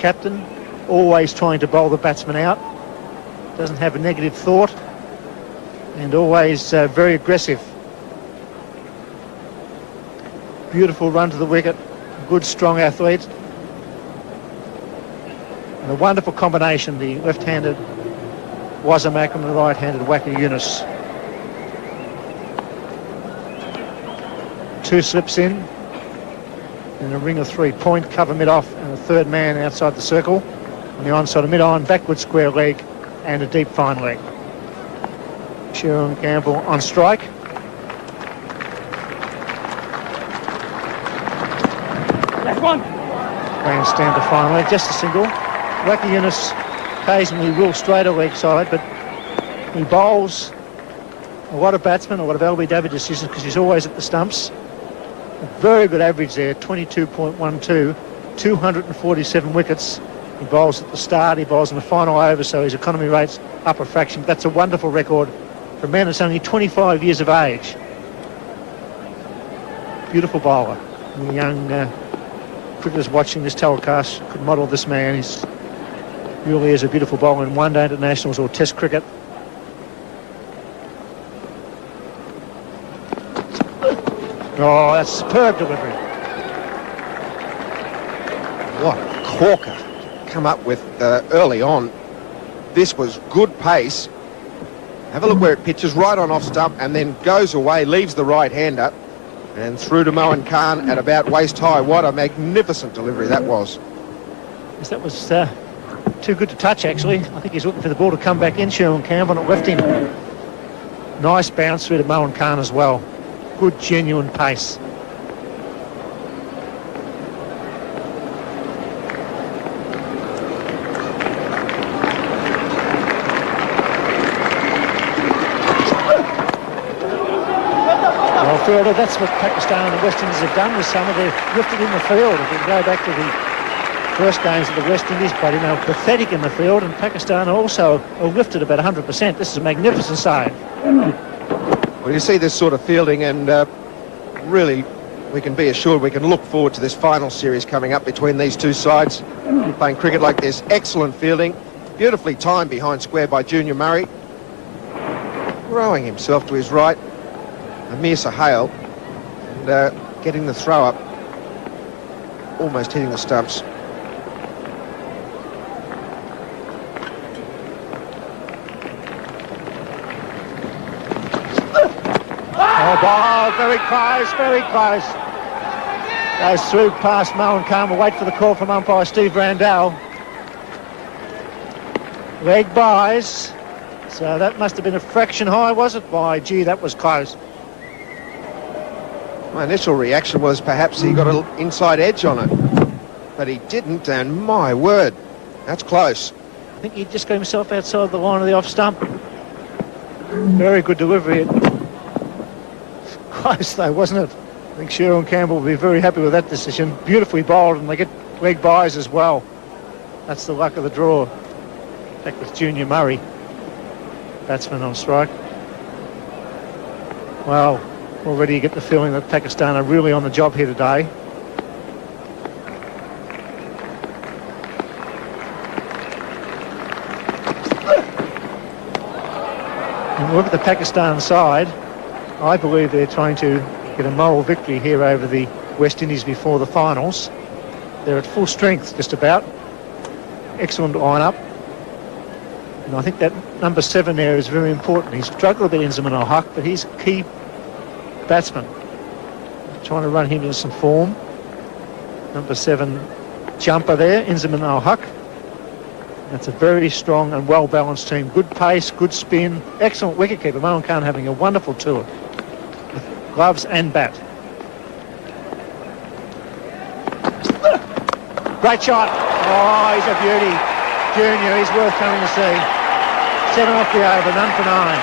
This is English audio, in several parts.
captain, always trying to bowl the batsman out, doesn't have a negative thought, and always very aggressive. Beautiful run to the wicket, good strong athlete, and a wonderful combination, the left-handed Waqar Younis and the right-handed Waqar Younis. Two slips in, and a ring of 3, point, cover mid-off, and a third man outside the circle. On the onside of mid-on, backward square leg, and a deep fine leg. Sharon Campbell on strike. Left one. Grandstand to fine leg, just a single. Waqar Younis occasionally will straight a leg side, but he bowls a lot of batsmen, a lot of LBW decisions, because he's always at the stumps. A very good average there, 22.12, 247 wickets. He bowls at the start, he bowls in the final over, so his economy rate's up a fraction. That's a wonderful record for a man that's only 25 years of age. Beautiful bowler. And the young cricketers watching this telecast could model this man. He's really is a beautiful bowler in one-day internationals or test cricket. Oh, that's superb delivery. What a corker come up with early on. This was good pace. Have a look where it pitches, right on off stump, and then goes away, leaves the right-hander, and through to Mohan Khan at about waist high. What a magnificent delivery that was. Yes, that was too good to touch, actually. I think he's looking for the ball to come back in. Sherwin Campbell, and it left him. Nice bounce through to Mohan Khan as well. Good, genuine pace. Well, fielder, that's what Pakistan and the West Indies have done with summer. They've lifted in the field. If we go back to the first games of the West Indies played, they were pathetic in the field, and Pakistan also are lifted about 100%. This is a magnificent save. Well, you see this sort of fielding, and really we can be assured we can look forward to this final series coming up between these two sides. Playing cricket like this, excellent fielding, beautifully timed behind square by Junior Murray. Throwing himself to his right, Amir Sahel, and getting the throw up, almost hitting the stumps. Oh, very close, very close. Goes through past Mohan Khan. We'll wait for the call from umpire Steve Randall. Leg buys. So that must have been a fraction high, was it? Why, gee, that was close. My initial reaction was perhaps he got an inside edge on it, but he didn't, and my word, that's close. I think he just got himself outside the line of the off stump. Very good delivery. Close though, wasn't it? I think Sherwin Campbell will be very happy with that decision. Beautifully bowled, and they get leg buys as well. That's the luck of the draw. Back with Junior Murray, batsman on strike. Well, already you get the feeling that Pakistan are really on the job here today. And look at the Pakistan side. I believe they're trying to get a moral victory here over the West Indies before the finals. They're at full strength, just about. Excellent line-up. And I think that number 7 there is very important. He's struggled a bit in Inzamam al-Haq, but he's a key batsman. Trying to run him into some form. Number 7 jumper there, Inzamam al-Haq. That's a very strong and well-balanced team. Good pace, good spin, excellent wicketkeeper. Mohan Khan having a wonderful tour. With gloves and bat. Great shot. Oh, he's a beauty. Junior, he's worth coming to see. 7 off the over, none for 9.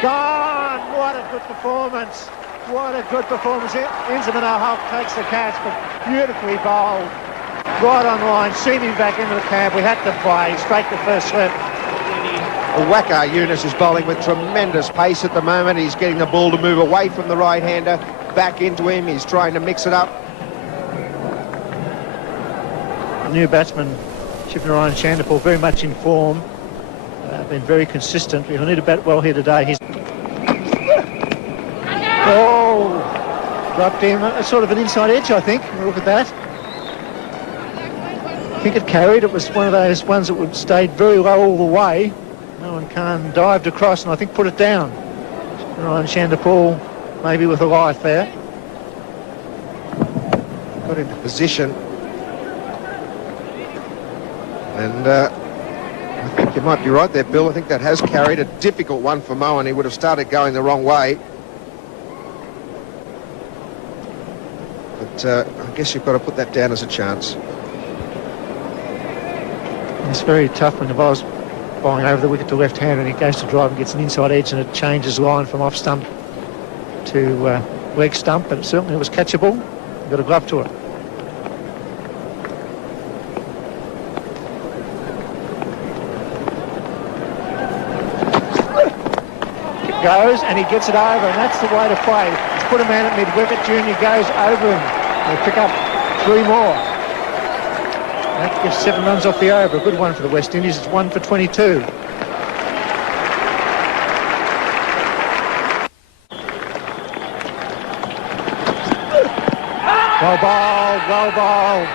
Gone! What a good performance. What a good performance. Inzamam al-Haq takes the catch, but beautifully bowled. Right on line, seaming back into the camp. We had to play straight to first slip. Waqar Younis is bowling with tremendous pace at the moment. He's getting the ball to move away from the right-hander, back into him. He's trying to mix it up. The new batsman, Ryan Chanderpaul, very much in form. Been very consistent. He'll need to bat well here today. He's dropped him. Sort of an inside edge, I think. Look at that. I think it carried. It was one of those ones that would stayed very low all the way. Owen Khan dived across and I think put it down. Ryan Chanderpaul maybe with a life there. Got into position. And I think you might be right there, Bill. I think that has carried. A difficult one for Moen. He would have started going the wrong way. But I guess you've got to put that down as a chance. It's very tough when the bowler's bowling over the wicket to left hand and he goes to drive and gets an inside edge and it changes line from off stump to leg stump, but certainly it was catchable. You've got a glove to it. Goes and he gets it over, and that's the way to play. He's put a man at mid-wicket. Junior goes over him. They pick up 3 more. That gives 7 runs off the over. A good one for the West Indies. It's 1 for 22. Well bowled, well bowled.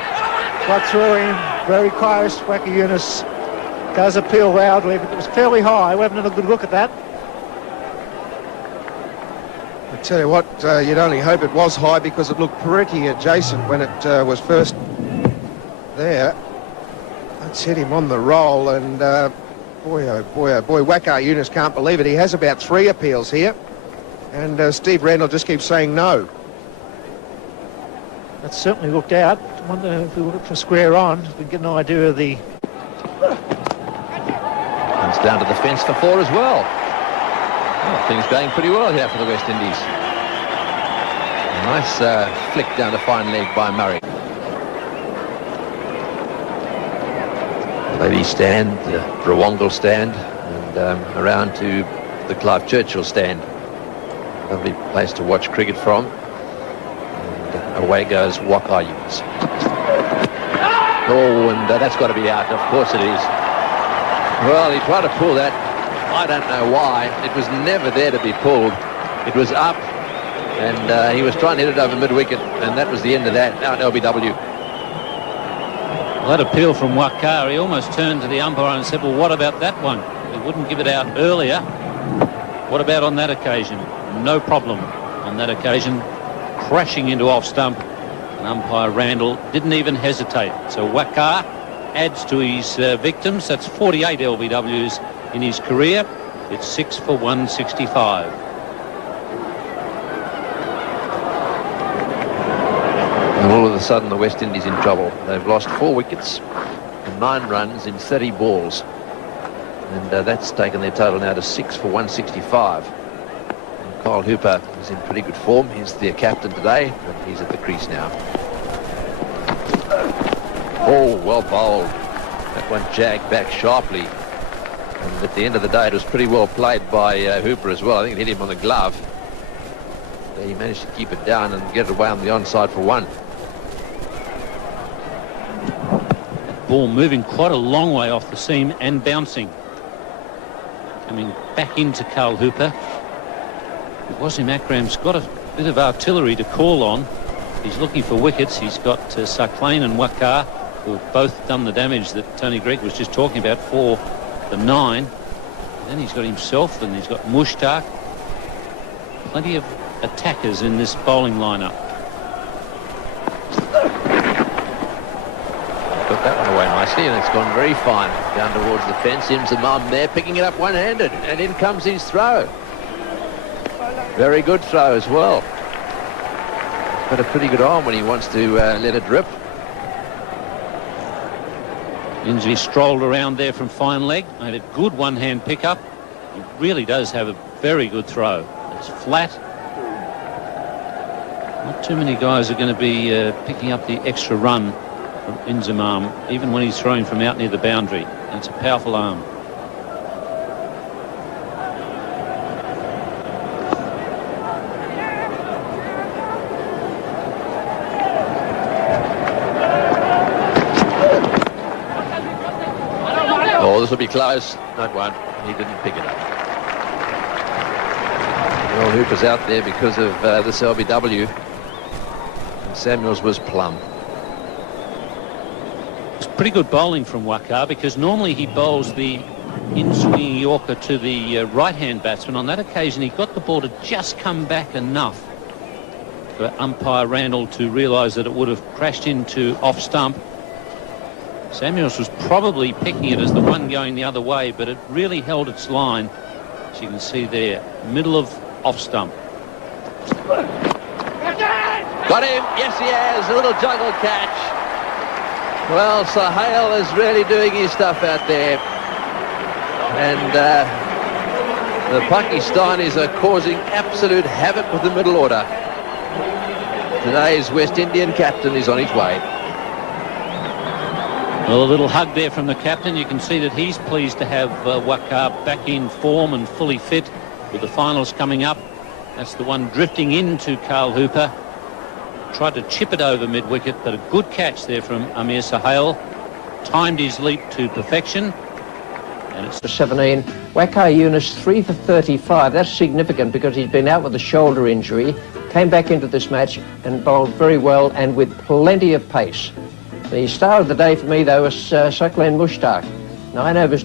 Got through him. Very close. Waqar Younis does appeal loudly, but it was fairly high. We haven't had a good look at that. I tell you what, you'd only hope it was high because it looked pretty adjacent when it was first there. Let's hit him on the roll, and boy, oh boy, oh boy, Waqar Younis can't believe it. He has about 3 appeals here, and Steve Randall just keeps saying no. That certainly looked out. I wonder if we look for square on, we can get an idea of the... Comes down to the fence for 4 as well. Oh, things going pretty well here for the West Indies. A nice flick down the fine leg by Murray. The ladies stand, the Rawongle stand, and around to the Clive Churchill stand. Lovely place to watch cricket from. And away goes Waqar Younis. Oh, and that's got to be out. Of course it is. Well, he tried to pull that. I don't know why. It was never there to be pulled. It was up, and he was trying to hit it over mid-wicket, and that was the end of that. Now at LBW. Well, that appeal from Waqar, he almost turned to the umpire and said, well, what about that one? He wouldn't give it out earlier. What about on that occasion? No problem on that occasion. Crashing into off stump, and umpire Randall didn't even hesitate. So Waqar adds to his victims. That's 48 LBWs in his career. It's 6 for 165. And all of a sudden the West Indies in trouble. They've lost 4 wickets and 9 runs in 30 balls, and that's taken their total now to 6 for 165. And Kyle Hooper is in pretty good form. He's their captain today, and he's at the crease now. Oh, well bowled. That one jagged back sharply. And at the end of the day, it was pretty well played by Hooper as well. I think it hit him on the glove. But he managed to keep it down and get it away on the onside for 1. Ball moving quite a long way off the seam and bouncing. Coming back into Carl Hooper. Wasim Akram's got a bit of artillery to call on. He's looking for wickets. He's got Sarklain and Waqar, who have both done the damage that Tony Greig was just talking about for the 9. And then he's got himself, and he's got Mushtaq. Plenty of attackers in this bowling lineup. Got that one away nicely, and it's gone very fine down towards the fence. Imzamam there picking it up one-handed, and in comes his throw. Very good throw as well. Got a pretty good arm when he wants to let it rip. Inslee strolled around there from fine leg, made a good one-hand pickup. He really does have a very good throw. It's flat. Not too many guys are going to be picking up the extra run from Inzamam, even when he's throwing from out near the boundary. And it's a powerful arm. Samuels will be close. No, it won't. He didn't pick it up. Well, Hooper's out there because of this LBW. And Samuels was plumb. It's pretty good bowling from Waqar, because normally he bowls the in-swinging Yorker to the right-hand batsman. On that occasion, he got the ball to just come back enough for umpire Randall to realise that it would have crashed into off-stump. Samuels was probably picking it as the one going the other way, but it really held its line, as you can see there, middle of off-stump. Got him. Yes, he has. A little juggle catch. Well, Sahel is really doing his stuff out there. And the Pakistanis are causing absolute havoc with the middle order. Today's West Indian captain is on his way. Well, a little hug there from the captain. You can see that he's pleased to have Waqar back in form and fully fit with the finals coming up. That's the one drifting into Carl Hooper. Tried to chip it over mid-wicket, but a good catch there from Amir Sahel. Timed his leap to perfection. And it's 17. Waqar Younis 3 for 35. That's significant because he's been out with a shoulder injury. Came back into this match and bowled very well and with plenty of pace. The star of the day for me, though, was Saklan Mushtaq. 9 overs.